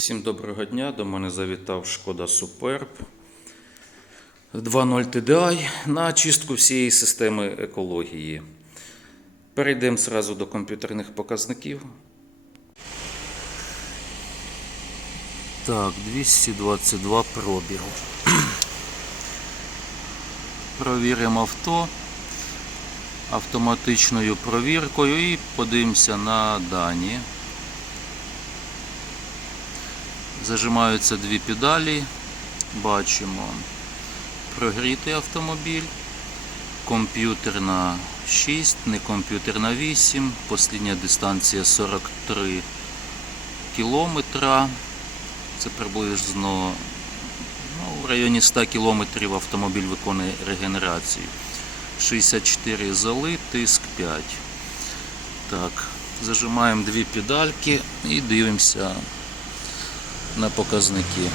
Всім доброго дня. До мене завітав Шкода Superb 2.0 TDI на чистку всієї системи екології. Перейдемо зразу до комп'ютерних показників. Так, 222 пробігу. Провіримо авто автоматичною провіркою і подивимося на дані. Зажимаються дві педалі. Бачимо прогрітий автомобіль, комп'ютерна 6, не комп'ютерна 8, послідня дистанція 43 кілометра. Це приблизно ну, в районі 100 кілометрів автомобіль виконує регенерацію. 64 золи, тиск 5. Так, зажимаємо дві педальки і дивимося на показники.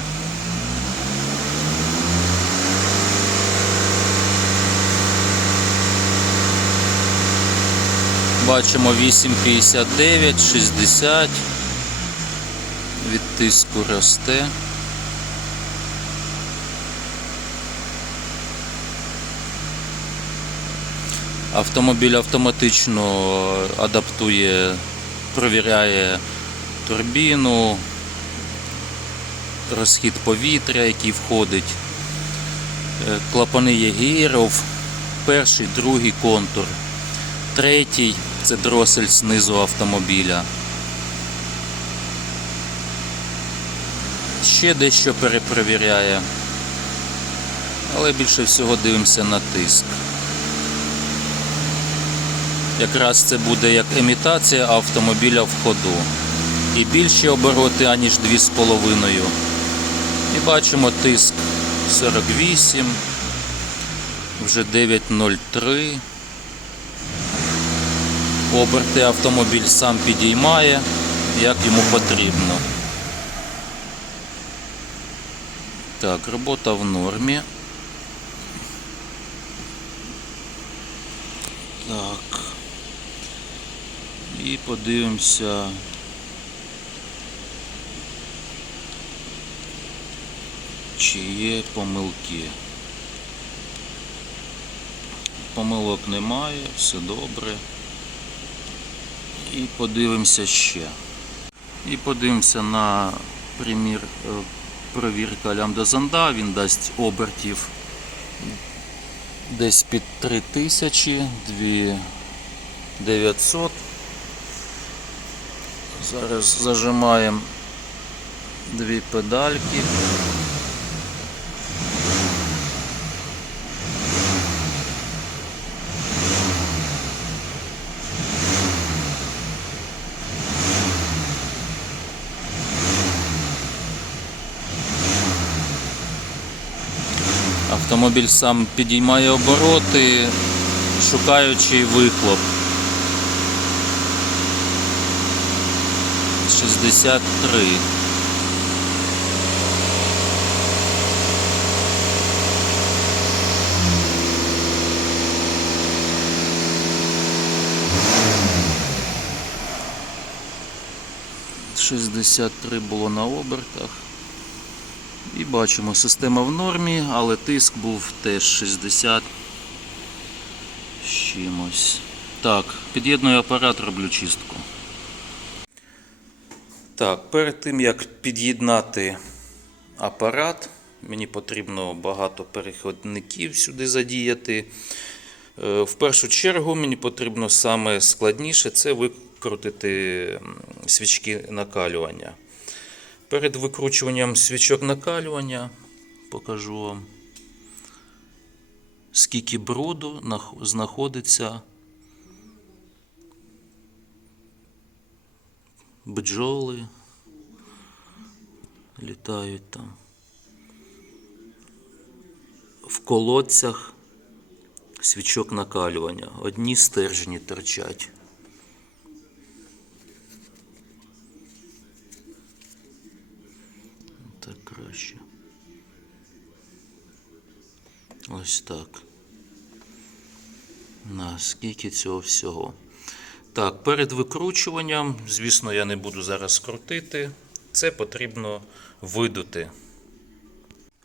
Бачимо 8,59, 60. Від тиску росте. Автомобіль автоматично адаптує, провіряє турбіну, розхід повітря, який входить, Е, клапани Єгіров, перший, другий контур, третій це дросель знизу автомобіля. Ще дещо перепровіряє, але більше всього дивимося на тиск. Якраз це буде як імітація автомобіля в ходу. І більші обороти, аніж 2,5. І бачимо тиск 48, вже 9,03. Оберти автомобіль сам підіймає, як йому потрібно. Так, робота в нормі. Так. І подивимося. Чи є помилки? Помилок немає, все добре. І подивимося ще. І подивимося на примір е, провірка лямбда зонда. Він дасть обертів десь під 3000, 2900. Зараз зажимаємо дві педальки. Автомобіль сам підіймає обороти, шукаючи вихлоп. 63. Шістдесят три було на обертах. І бачимо, система в нормі, але тиск був теж 60 з чимось. Так, під'єдную апарат, роблю чистку. Так, перед тим як під'єднати апарат, мені потрібно багато переходників сюди задіяти. Е, В першу чергу мені потрібно саме складніше це викрутити свічки накалювання. Перед викручуванням свічок накалювання покажу вам, скільки бруду знаходиться бджоли літають там. В колодцях свічок накалювання. Одні стержні торчать. Так краще. Ось так. Наскільки цього всього. Так, перед викручуванням, звісно, я не буду зараз крутити Це потрібно видути.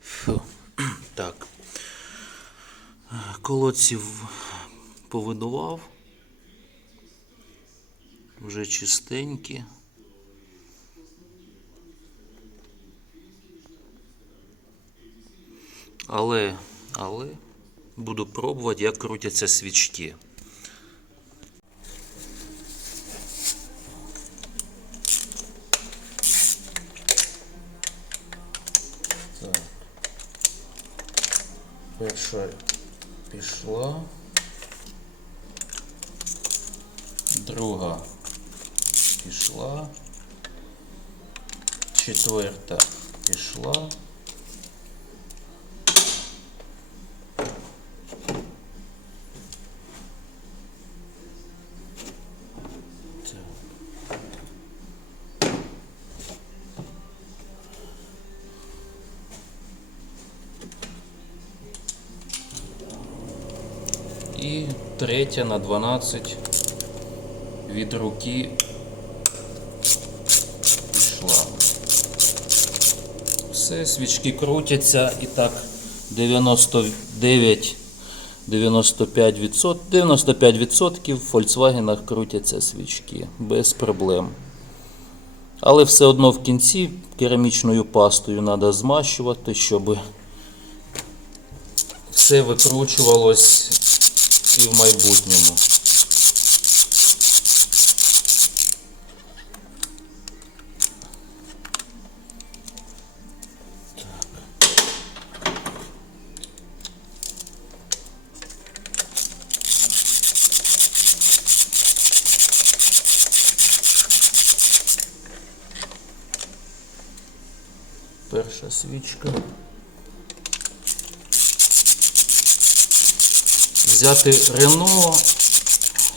Фу. Так. Колодців повидував. Вже чистенькі. Але, але буду пробувати, як крутяться свічки. Так. Перша пішла. Друга пішла. Четверта пішла. 3 на 12 від руки пішла. Все, свічки крутяться і так 99 95%, 95% в Volkswagen крутяться свічки без проблем. Але все одно в кінці керамічною пастою треба змащувати, щоб все викручувалось і в майбутньому. Перша свічка. Взяти Рено,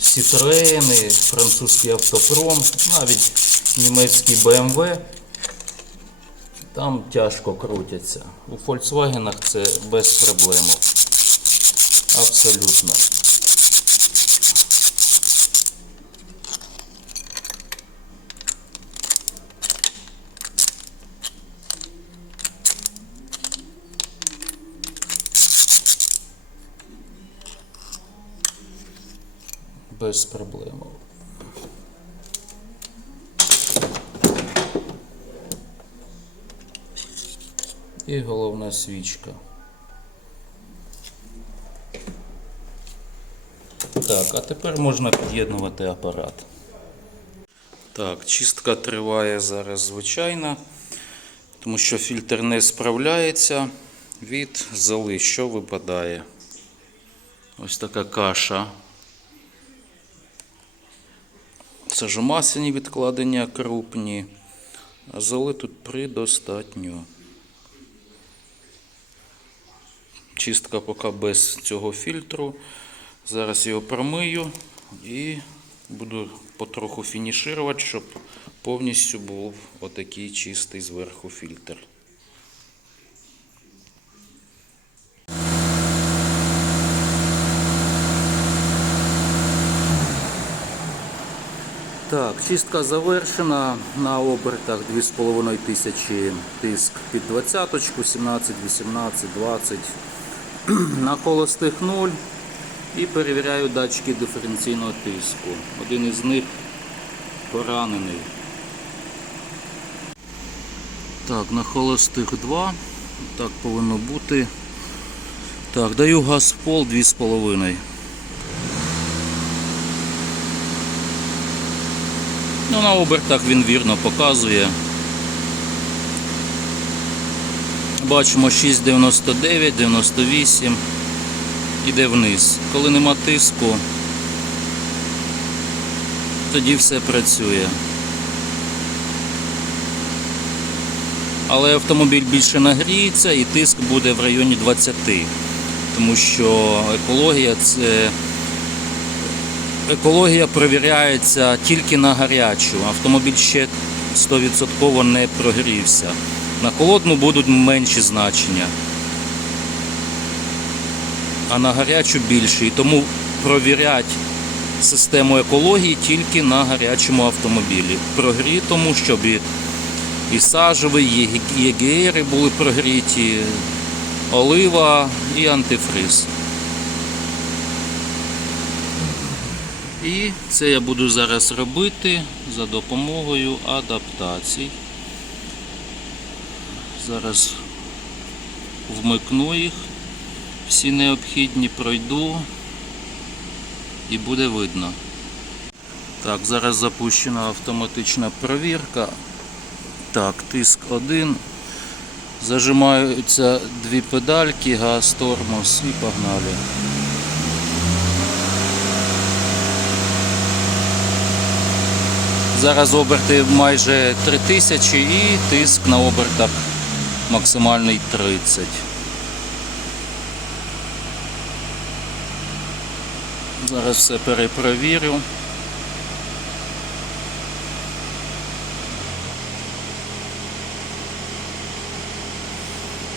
Сітрейни, французький автопром, навіть німецький BMW. Там тяжко крутяться. У Volkswagen це без проблем. Абсолютно. Без проблем. І головна свічка. Так, а тепер можна під'єднувати апарат. Так, чистка триває зараз звичайно, тому що фільтр не справляється від золи, що випадає. Ось така каша. Це ж масляні відкладення крупні, золи тут предостатньо. Чистка поки без цього фільтру. Зараз його промию і буду потроху фінішувати, щоб повністю був отакий чистий зверху фільтр. Так, чистка завершена. На обертах 2500 тиск під 20, 17, 18, 20. На холостих 0. І перевіряю датчики диференційного тиску. Один із них поранений. Так, на холостих 2. Так повинно бути. Так, даю газ в пол 2,5. Ну, на обертах він вірно показує. Бачимо 6,99, 98. Іде вниз. Коли нема тиску, тоді все працює. Але автомобіль більше нагріється і тиск буде в районі 20. Тому що екологія це екологія перевіряється тільки на гарячу. Автомобіль ще 100% не прогрівся. На холодну будуть менші значення, а на гарячу більше. І тому провіряти систему екології тільки на гарячому автомобілі. Прогрітому, щоб і, сажевий, і ЄГРи були прогріті, олива і антифриз. І це я буду зараз робити за допомогою адаптацій. Зараз вмикну їх, всі необхідні пройду і буде видно. Так, зараз запущена автоматична провірка. Так, тиск 1. Зажимаються дві педальки, газ, тормоз і погнали. Зараз оберти майже 3000 і тиск на обертах максимальний 30. Зараз все перепровірю.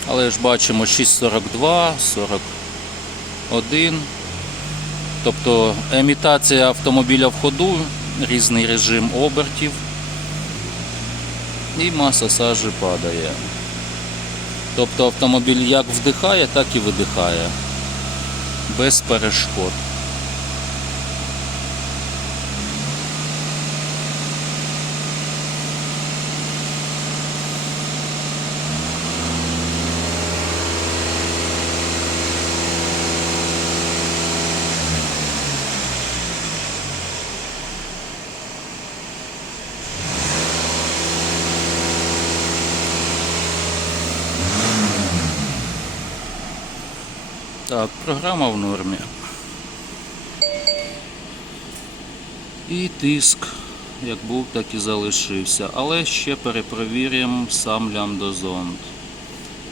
Але ж бачимо 6.42, 41. Тобто емітація автомобіля в ходу, різний режим обертів. І маса сажі падає. Тобто автомобіль як вдихає, так і видихає. Без перешкод. Так, програма в нормі. І тиск, як був, так і залишився. Але ще перепровірюємо сам лямдозонд.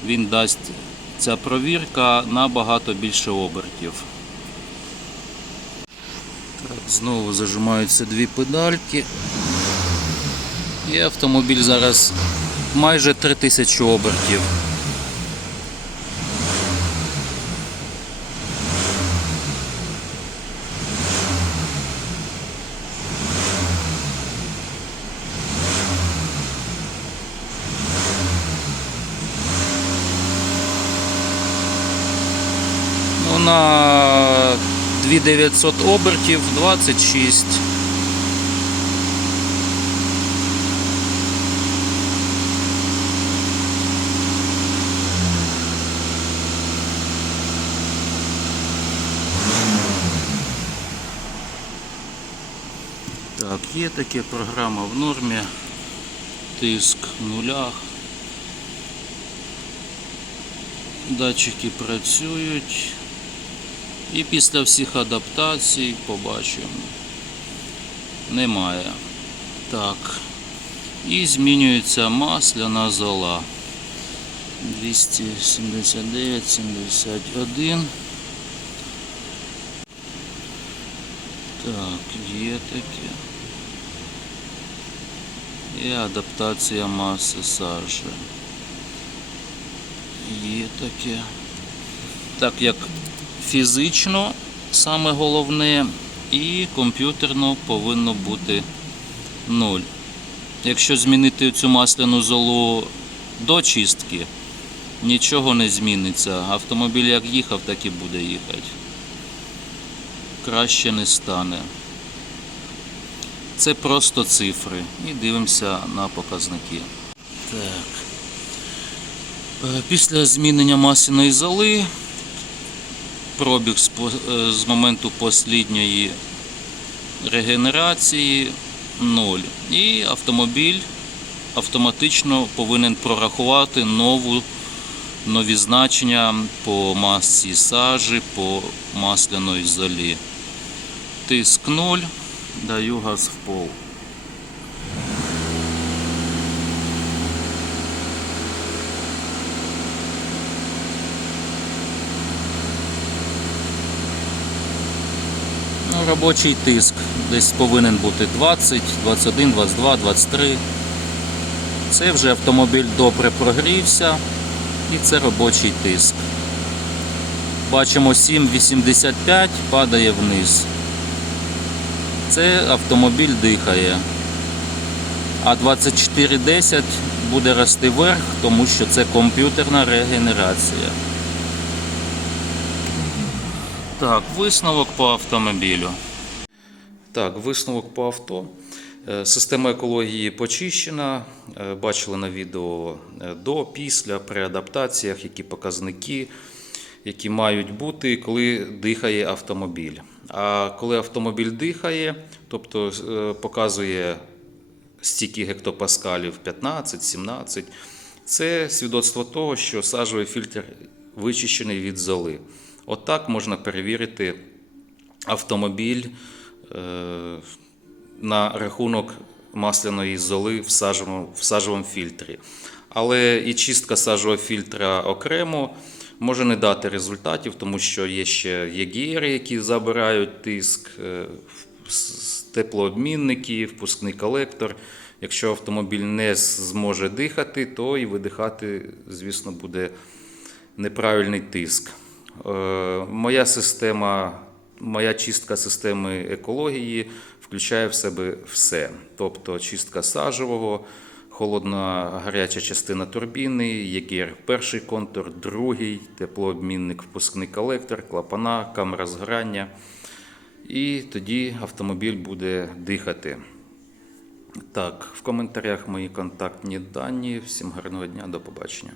Він дасть ця провірка набагато більше обертів. Так, знову зажимаються дві педальки. І автомобіль зараз майже 3000 обертів. Ну, на 2900 обертів 26. Так, є таке програма в нормі. Тиск в нулях. Датчики працюють. І після всіх адаптацій побачимо. Немає. Так. І змінюється масляна зола. 279, 71. Так, є таке. І адаптація маси сажі. Є таке. Так як фізично саме головне і комп'ютерно повинно бути 0. Якщо змінити цю масляну золу до чистки, нічого не зміниться. Автомобіль як їхав, так і буде їхати. Краще не стане. Це просто цифри. І дивимося на показники. Так. Е, Після змінення масляної золи пробіг з, е, з моменту послідньої регенерації 0. І автомобіль автоматично повинен прорахувати нову, нові значення по масі сажі, по масляної золі. Тиск 0, даю газ в пол. Робочий тиск десь повинен бути 20, 21, 22, 23. Це вже автомобіль добре прогрівся і це робочий тиск. Бачимо 7,85 падає вниз. Це автомобіль дихає. А 24,10 буде рости вверх, тому що це комп'ютерна регенерація. Так, висновок по автомобілю. Так, висновок по авто. Е, Система екології почищена. Е, Бачили на відео е, до, після, при адаптаціях, які показники, які мають бути, коли дихає автомобіль. А коли автомобіль дихає, тобто показує стільки гектопаскалів 15-17, це свідоцтво того, що сажовий фільтр вичищений від золи. Отак можна перевірити автомобіль е, на рахунок масляної золи в сажовому, в сажовому фільтрі. Але і чистка сажового фільтра окремо може не дати результатів, тому що є ще ЄГР, які забирають тиск, е, теплообмінники, впускний колектор. Якщо автомобіль не зможе дихати, то і видихати, звісно, буде неправильний тиск. Е, Моя система, моя чистка системи екології включає в себе все. Тобто чистка сажового, холодна гаряча частина турбіни, ЄГР перший контур, другий, теплообмінник, впускний колектор, клапана, камера згорання. І тоді автомобіль буде дихати. Так, в коментарях мої контактні дані. Всім гарного дня, до побачення.